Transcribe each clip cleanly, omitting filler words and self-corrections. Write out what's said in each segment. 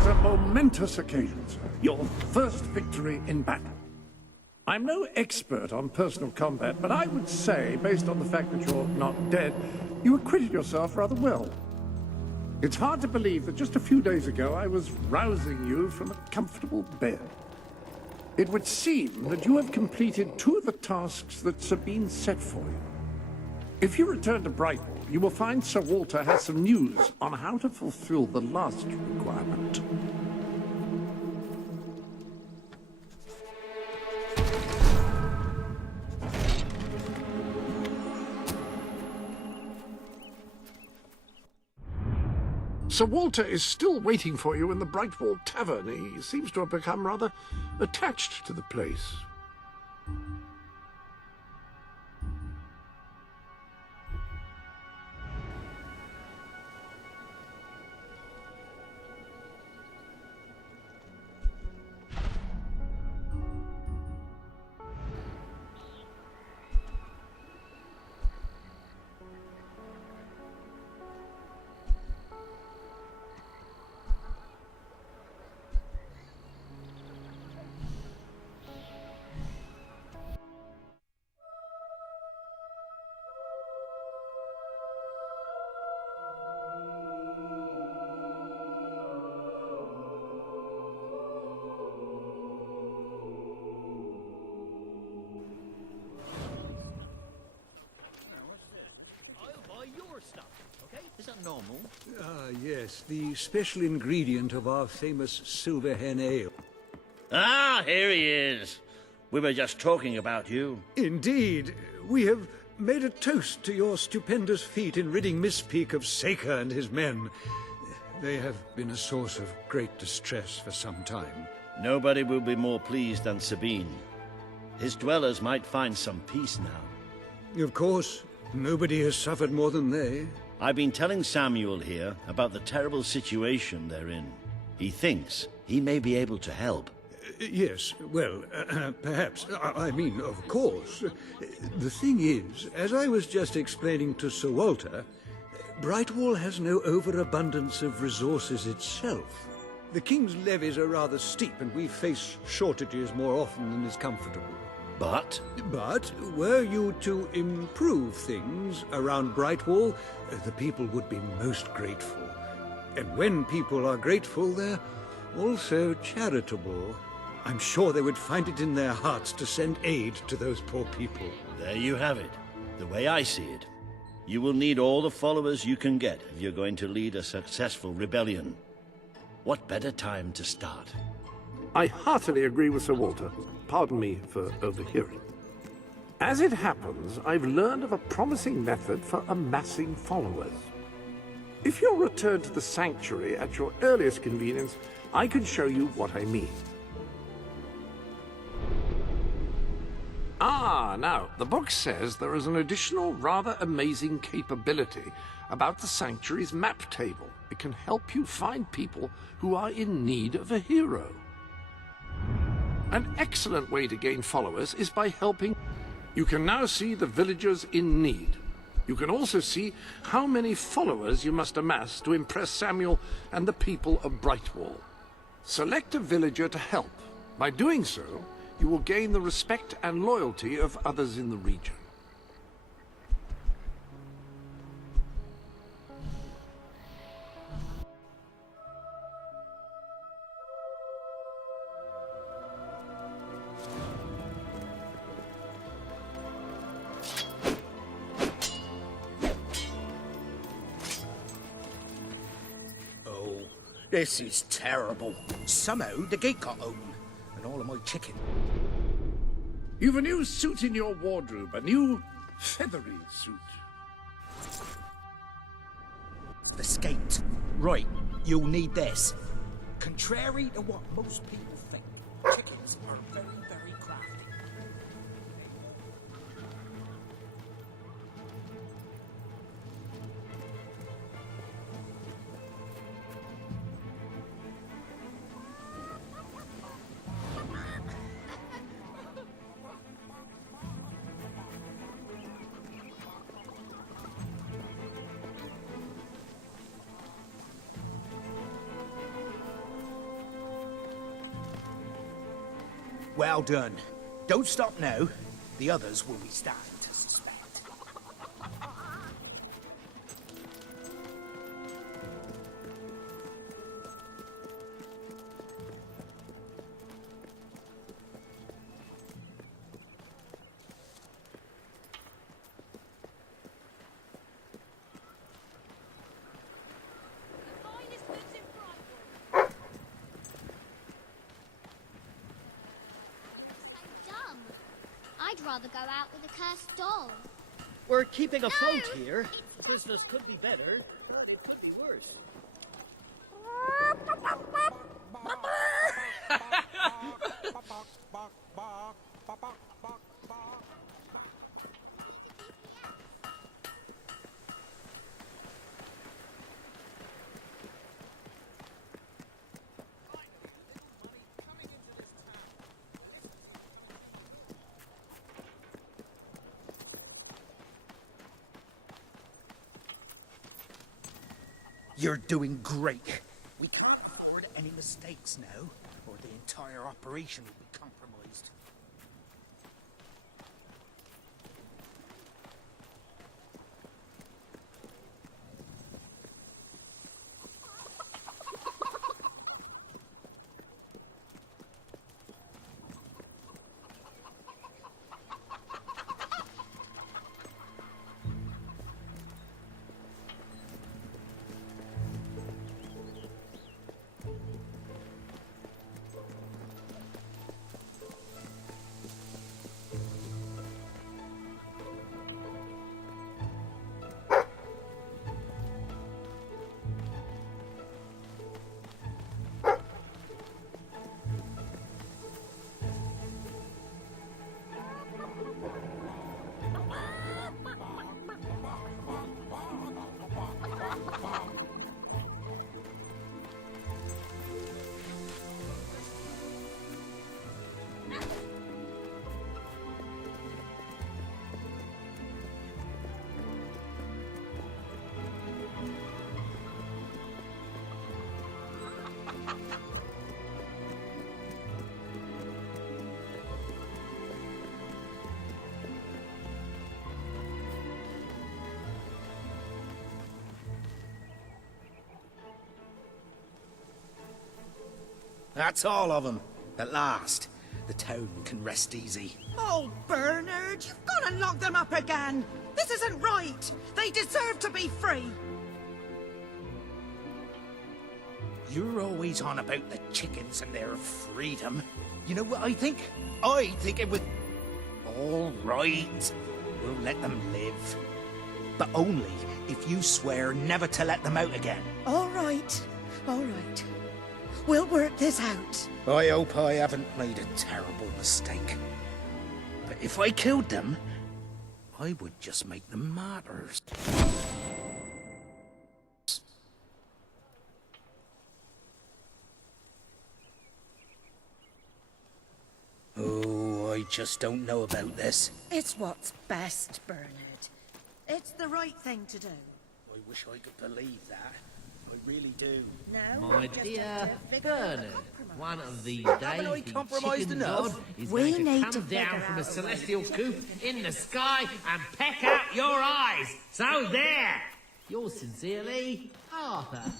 is a momentous occasion, sir. Your first victory in battle. I'm no expert on personal combat, but I would say, based on the fact that you're not dead, you acquitted yourself rather well. It's hard to believe that just a few days ago I was rousing you from a comfortable bed. It would seem that you have completed 2 of the tasks that Sabine set for you. If you return to Brightwall, you will find Sir Walter has some news on how to fulfill the last requirement. Sir Walter is still waiting for you in the Brightwall Tavern. He seems to have become rather attached to the place. Is that normal? Yes, the special ingredient of our famous silver hen ale. Ah, here he is. We were just talking about you. Indeed, we have made a toast to your stupendous feat in ridding Miss Peak of Saker and his men. They have been a source of great distress for some time. Nobody will be more pleased than Sabine. His dwellers might find some peace now. Of course, nobody has suffered more than they. I've been telling Samuel here about the terrible situation they're in. He thinks he may be able to help. Yes, well, perhaps. I mean, of course. The thing is, as I was just explaining to Sir Walter, Brightwall has no overabundance of resources itself. The King's levies are rather steep, and we face shortages more often than is comfortable. But were you to improve things around Brightwall, the people would be most grateful. And when people are grateful, they're also charitable. I'm sure they would find it in their hearts to send aid to those poor people. there you have it. The way I see it. You will need all the followers you can get if you're going to lead a successful rebellion. What better time to start? I heartily agree with Sir Walter. Pardon me for overhearing. As it happens, I've learned of a promising method for amassing followers. If you'll return to the sanctuary at your earliest convenience, I can show you what I mean. Now, the book says there is an additional rather amazing capability about the sanctuary's map table. It can help you find people who are in need of a hero. An excellent way to gain followers is by helping. You can now see the villagers in need. You can also see how many followers you must amass to impress Samuel and the people of Brightwall. Select a villager to help. By doing so, you will gain the respect and loyalty of others in the region. This is terrible. Somehow the gate got open, and all of my chicken. You've a new suit in your wardrobe, a new feathery suit. Escaped. Right, you'll need this. Contrary to what most people think, chickens are very, very crafty. Well done. Don't stop now. The others will be starting to suspect. I'd rather go out with a cursed doll. We're keeping afloat No, here. Business could be better, but it could be worse. You're doing great. We can't afford any mistakes now, or the entire operation will be compromised. That's all of them. At last, the town can rest easy. Oh, Bernard, you've got to lock them up again. This isn't right. They deserve to be free. You're always on about the chickens and their freedom. You know what I think? I think it would... All right. We'll let them live. But only if you swear never to let them out again. All right. All right. We'll work this out. I hope I haven't made a terrible mistake. But if I killed them, I would just make them martyrs. Oh, I just don't know about this. It's what's best, Bernard. It's the right thing to do. I wish I could believe that. I really do. Now, My just dear have to figure out a Bernard, compromise. one of these Haven't days I the compromised chicken enough? god is We going need to to come down figure from a out a way celestial to coop in the sky and peck out your eyes. So there! Yours sincerely, Arthur.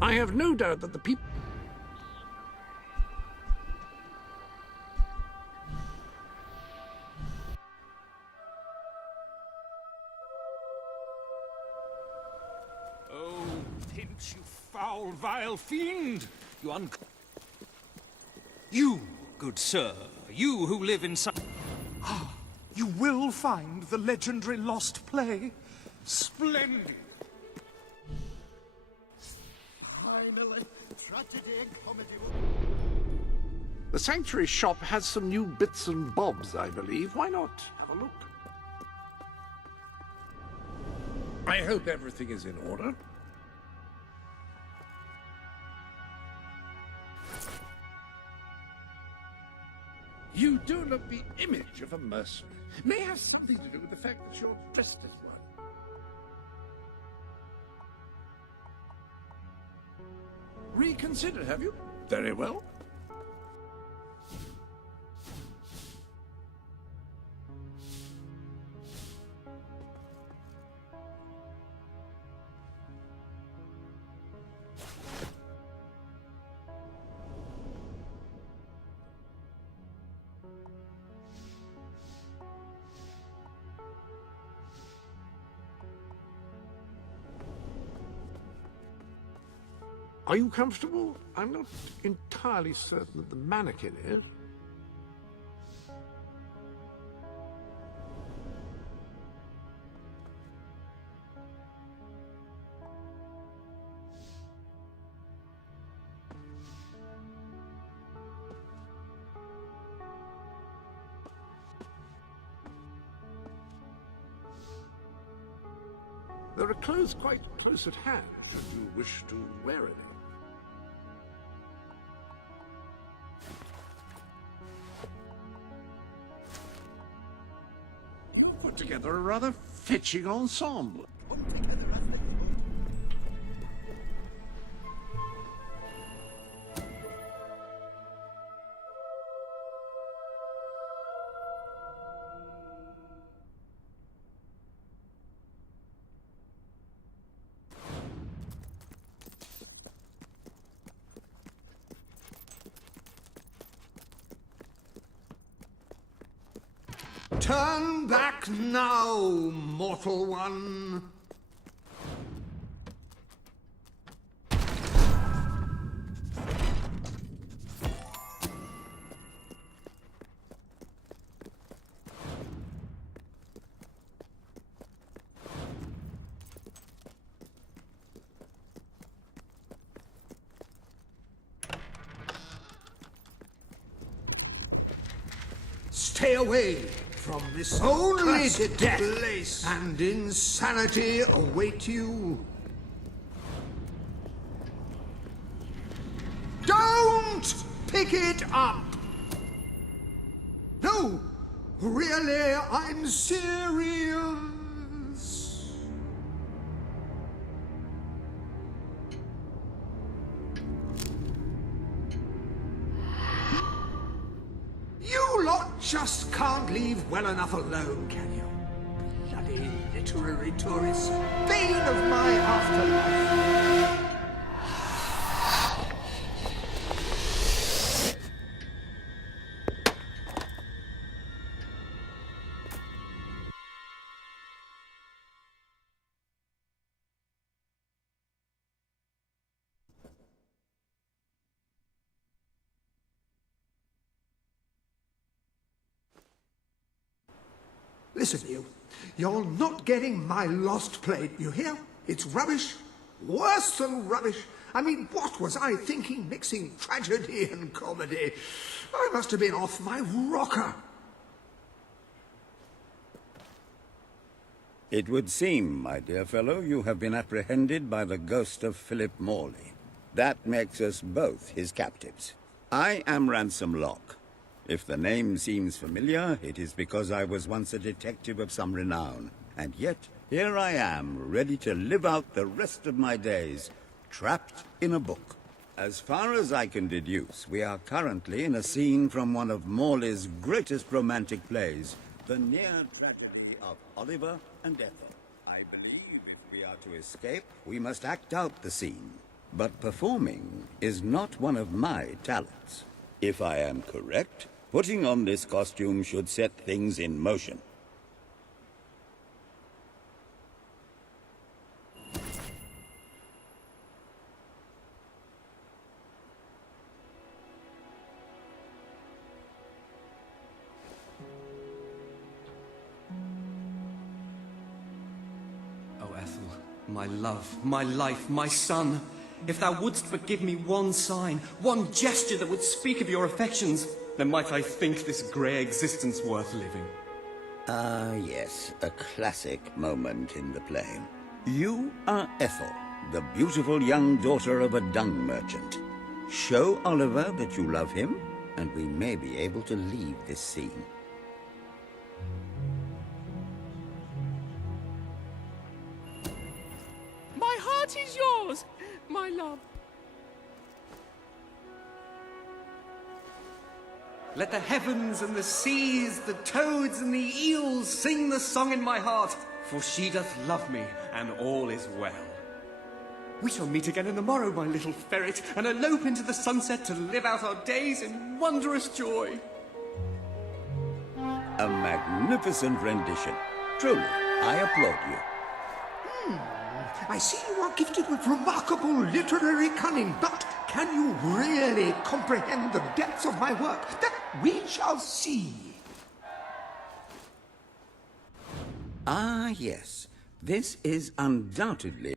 I have no doubt that the people... Oh, Pinch, you foul, vile fiend! You, good sir, you who live in some... Ah, you will find the legendary lost play. Splendid! Finally, tragedy and comedy. The Sanctuary shop has some new bits and bobs, I believe. Why not have a look? I hope everything is in order. You do look the image of a mercenary. May have something to do with the fact that you're dressed as one. Reconsidered, have you? Very well. Are you comfortable? I'm not entirely certain that the mannequin is. There are clothes quite close at hand, should you wish to wear any. Put together a rather fetching ensemble. Turn back now, mortal one. Stay away from this only death place, and insanity await you. Don't pick it up! No, really, I'm serious. You lot just can't leave well enough alone, can you? Bloody literary tourists. Bane of my afterlife. Listen, you. You're not getting my lost plate, you hear? It's rubbish. Worse than rubbish. I mean, what was I thinking mixing tragedy and comedy? I must have been off my rocker. It would seem, my dear fellow, you have been apprehended by the ghost of Philip Morley. That makes us both his captives. I am Ransom Locke. If the name seems familiar, it is because I was once a detective of some renown. And yet, here I am, ready to live out the rest of my days, trapped in a book. As far as I can deduce, we are currently in a scene from one of Morley's greatest romantic plays, the near tragedy of Oliver and Ethel. I believe if we are to escape, we must act out the scene. But performing is not one of my talents. If I am correct, putting on this costume should set things in motion. Oh, Ethel, my love, my life, my son. If thou wouldst but give me one sign, one gesture that would speak of your affections, then might I think this grey existence worth living. Ah, yes, a classic moment in the play. You are Ethel, the beautiful young daughter of a dung merchant. Show Oliver that you love him, and we may be able to leave this scene. My heart is yours, my love. Let the heavens and the seas, the toads and the eels sing the song in my heart, for she doth love me, and all is well. We shall meet again in the morrow, my little ferret, and elope into the sunset to live out our days in wondrous joy. A magnificent rendition. Truly, I applaud you. I see you are gifted with remarkable literary cunning, but can you really comprehend the depths of my work? That we shall see. Ah, yes. This is undoubtedly